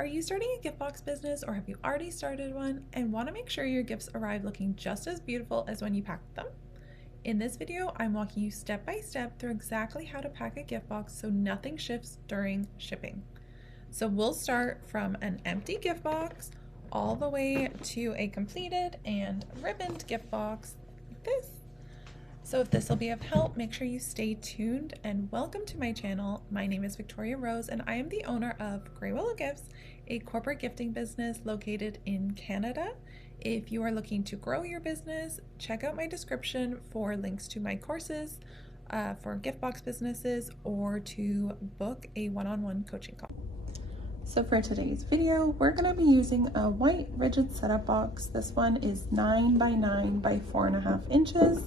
Are you starting a gift box business or have you already started one and want to make sure your gifts arrive looking just as beautiful as when you packed them? In this video, I'm walking you step by step through exactly how to pack a gift box so nothing shifts during shipping. So we'll start from an empty gift box all the way to a completed and ribboned gift box like this. So if this will be of help, make sure you stay tuned and welcome to my channel. My name is Victoria Rose and I am the owner of Grey Willow Gifts, a corporate gifting business located in Canada. If you are looking to grow your business, check out my description for links to my courses for gift box businesses or to book a one-on-one coaching call. So for today's video, we're going to be using a white rigid setup box. This one is 9 by 9 by 4.5 inches.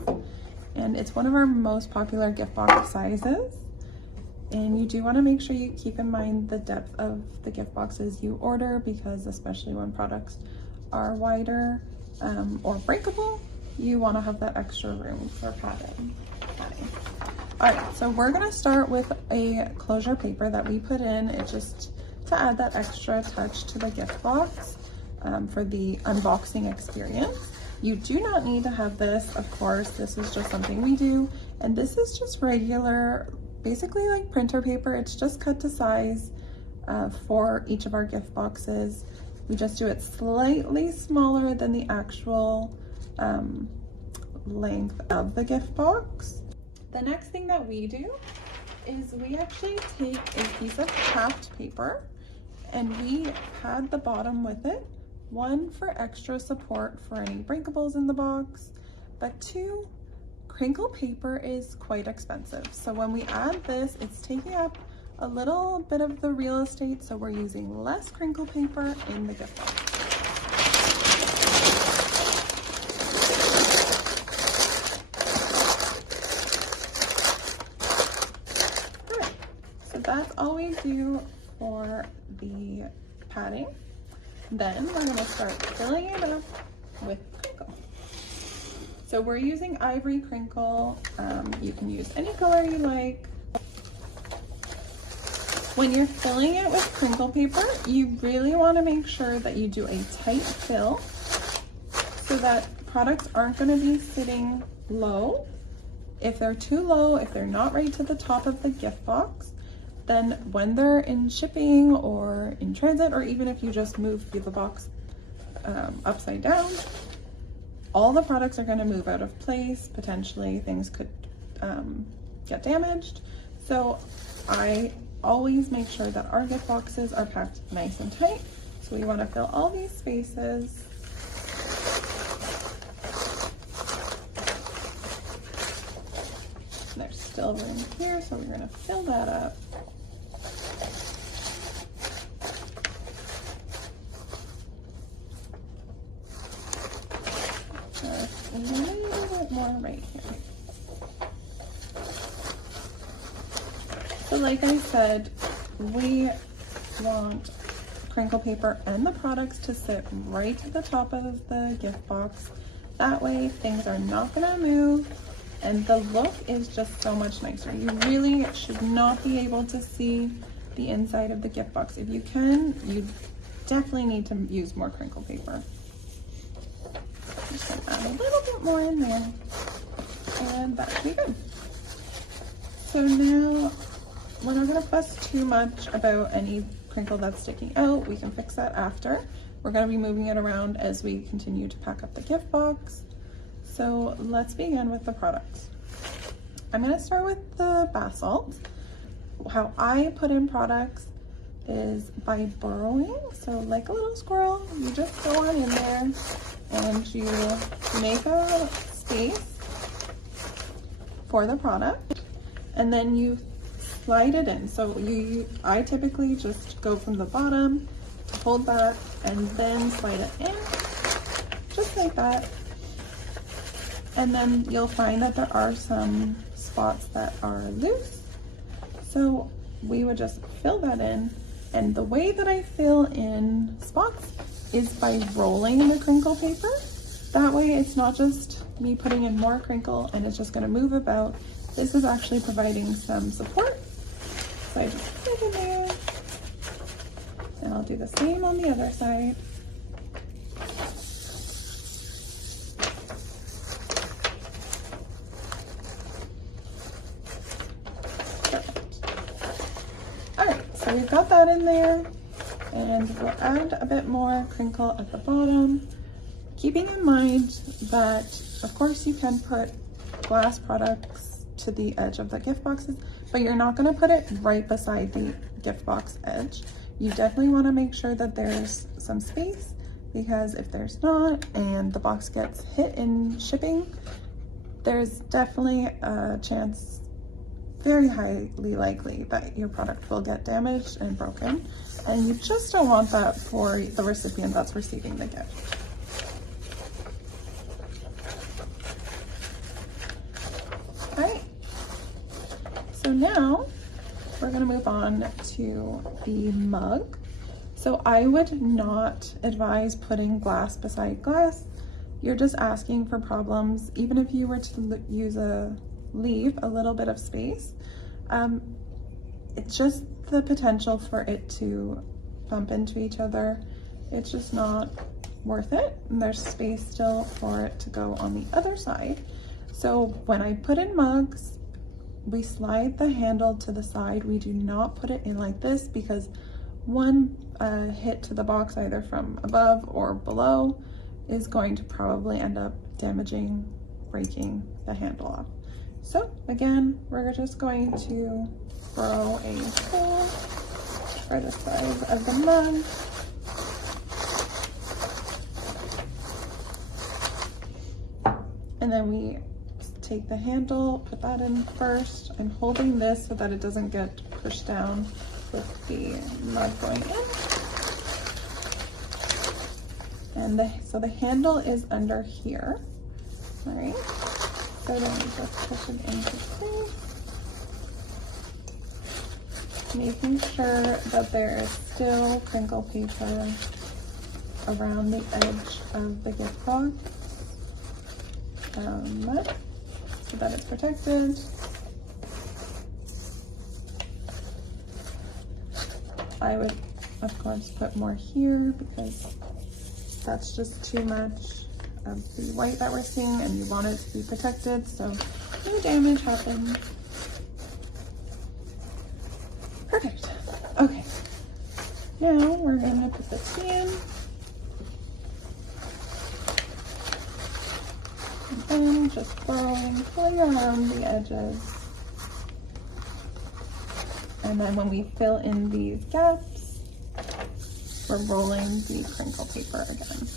And it's one of our most popular gift box sizes. And you do want to make sure you keep in mind the depth of the gift boxes you order, because especially when products are wider or breakable, you want to have that extra room for padding. All right, so we're going to start with a closure paper that we put in. It's just to add that extra touch to the gift box for the unboxing experience. You do not need to have this, of course. This is just something we do. And this is just regular, basically like printer paper. It's just cut to size for each of our gift boxes. We just do it slightly smaller than the actual length of the gift box. The next thing that we do is we actually take a piece of craft paper and we pad the bottom with it. One, for extra support for any breakables in the box, but two, crinkle paper is quite expensive. So when we add this, it's taking up a little bit of the real estate, so we're using less crinkle paper in the gift box. Good. So that's all we do for the padding. Then we're going to start filling it up with crinkle. So we're using ivory crinkle. You can use any color you like. When you're filling it with crinkle paper, you really want to make sure that you do a tight fill so that products aren't going to be sitting low. If they're too low, if they're not right to the top of the gift box, then when they're in shipping or in transit, or even if you just move the box upside down, all the products are going to move out of place. Potentially things could get damaged. So I always make sure that our gift boxes are packed nice and tight. So we want to fill all these spaces. There's still room here, so we're going to fill that up. A little bit more right here. So like I said, we want crinkle paper and the products to sit right to the top of the gift box. That way things are not going to move and the look is just so much nicer. You really should not be able to see the inside of the gift box. If you can, you definitely need to use more crinkle paper. Just gonna add a little bit more in there and that should be good. So now we're not going to fuss too much about any crinkle that's sticking out. We can fix that after. We're going to be moving it around as we continue to pack up the gift box. So let's begin with the products. I'm going to start with the bath salt. How I put in products is by burrowing. So like a little squirrel, you just go on in there and you make a space for the product and then you slide it in. So I typically just go from the bottom to hold that and then slide it in just like that. And then you'll find that there are some spots that are loose. So we would just fill that in. And the way that I fill in spots is by rolling the crinkle paper. That way it's not just me putting in more crinkle and it's just going to move about. This is actually providing some support. So I just put it in there. And I'll do the same on the other side. So we've got that in there, and we'll add a bit more crinkle at the bottom, keeping in mind that of course you can put glass products to the edge of the gift boxes, but you're not going to put it right beside the gift box edge. You definitely want to make sure that there's some space, because if there's not and the box gets hit in shipping, there's definitely a chance, very highly likely, that your product will get damaged and broken, and you just don't want that for the recipient that's receiving the gift. All right, so now we're going to move on to the mug. So I would not advise putting glass beside glass. You're just asking for problems. Even if you were to leave a little bit of space, it's just the potential for it to bump into each other. It's just not worth it. And there's space still for it to go on the other side. So when I put in mugs, we slide the handle to the side. We do not put it in like this, because one hit to the box either from above or below is going to probably end up damaging, breaking the handle off. So again, we're just going to throw a hole for the size of the mug. And then we take the handle, put that in first. I'm holding this so that it doesn't get pushed down with the mug going in. And so the handle is under here. All right. So then we just push it into place, making sure that there is still crinkle paper around the edge of the gift box, so that it's protected. I would, of course, put more here because that's just too much of the white that we're seeing, and you want it to be protected so no damage happens. Perfect. Okay, now we're gonna put the tea in, and then just pulling around the edges, and then when we fill in these gaps, we're rolling the crinkle paper again.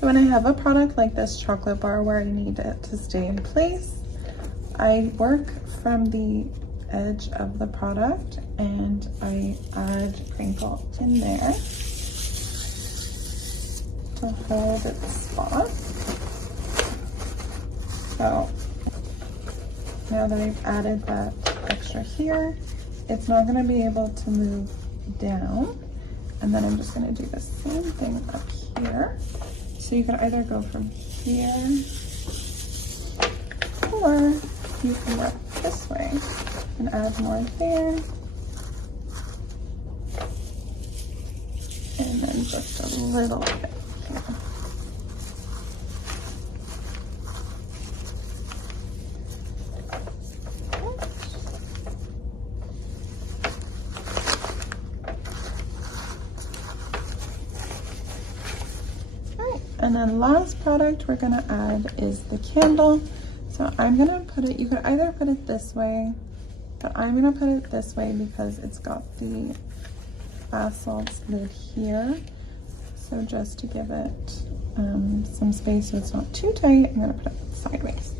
When I have a product like this chocolate bar where I need it to stay in place, I work from the edge of the product and I add crinkle in there to hold its spot. So now that I've added that extra here, it's not going to be able to move down. And then I'm just going to do the same thing up here. So you can either go from here, or you can work this way and add more there. And then just a little bit here. And then last product we're gonna add is the candle. So I'm gonna put it, you could either put it this way, but I'm gonna put it this way because it's got the basalt lid here. So just to give it some space so it's not too tight, I'm gonna put it sideways.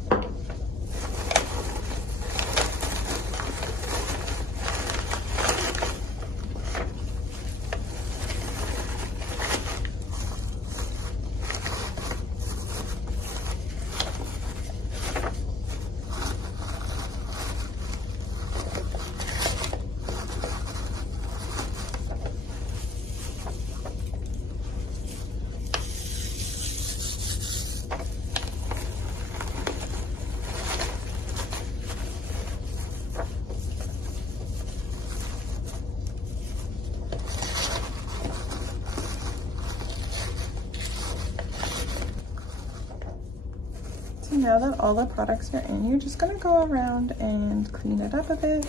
now that all the products are in, you're just gonna go around and clean it up a bit.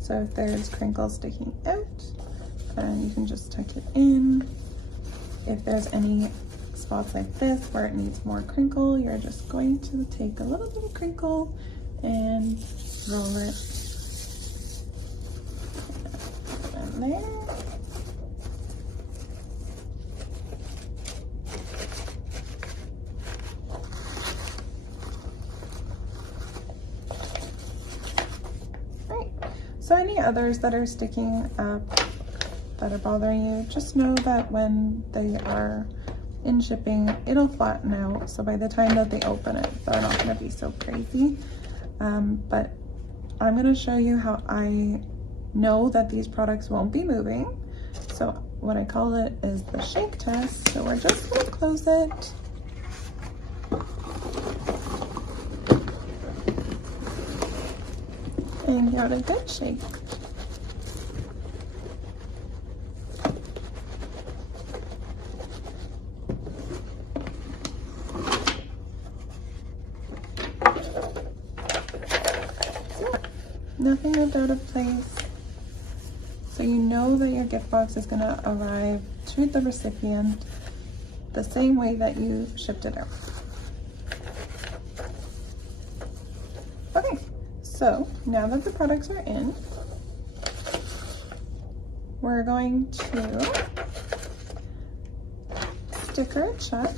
So if there's crinkles sticking out, you can just tuck it in. If there's any spots like this where it needs more crinkle, you're just going to take a little bit of crinkle and roll it in there. So any others that are sticking up that are bothering you, just know that when they are in shipping, it'll flatten out. So by the time that they open it, they're not going to be so crazy. But I'm going to show you how I know that these products won't be moving. So what I call it is the shake test. So we're just going to close it. And give it a good shake. Nothing is out of place. So you know that your gift box is going to arrive to the recipient the same way that you shipped it out. Okay. So now that the products are in, we're going to sticker a check.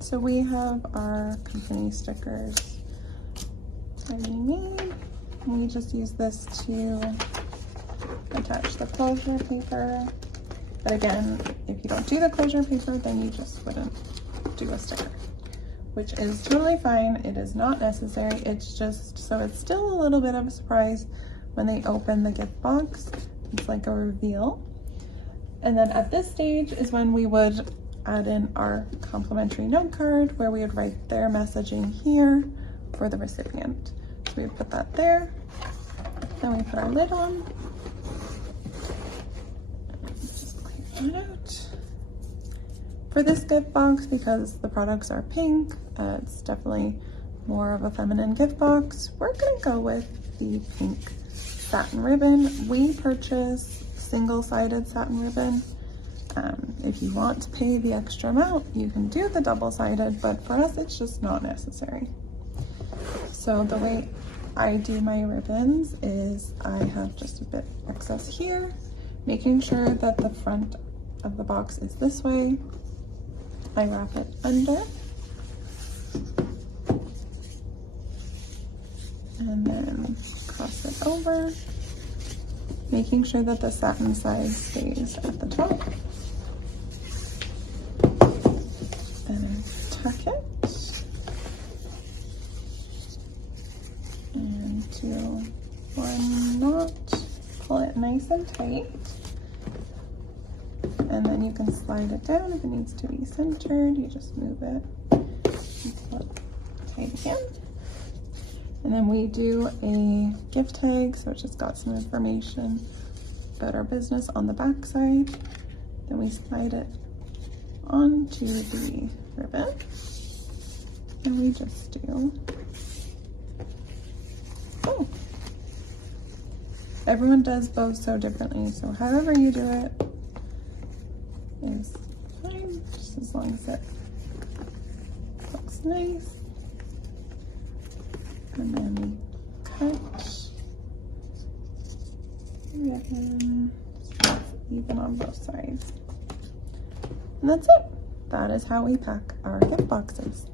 So we have our company stickers that we made. We just use this to attach the closure paper. But again, if you don't do the closure paper, then you just wouldn't do a sticker, which is totally fine. It is not necessary. It's just so it's still a little bit of a surprise when they open the gift box. It's like a reveal. And then at this stage is when we would add in our complimentary note card where we would write their messaging here for the recipient. So we would put that there. Then we put our lid on. Just clean that out. For this gift box, because the products are pink, it's definitely more of a feminine gift box, we're gonna go with the pink satin ribbon. We purchase single-sided satin ribbon. If you want to pay the extra amount, you can do the double-sided, but for us, it's just not necessary. So the way I do my ribbons is I have just a bit excess here, making sure that the front of the box is this way. I wrap it under, and then cross it over, making sure that the satin side stays at the top. Then tuck it, and do one knot, pull it nice and tight. And then you can slide it down if it needs to be centered. You just move it and pull it tight again. And then we do a gift tag, so it's just got some information about our business on the back side. Then we slide it onto the ribbon. And we just do, oh. Everyone does both so differently, so however you do it is fine, just as long as it looks nice. And then we cut ribbon so it's even on both sides. And that's it. That is how we pack our gift boxes.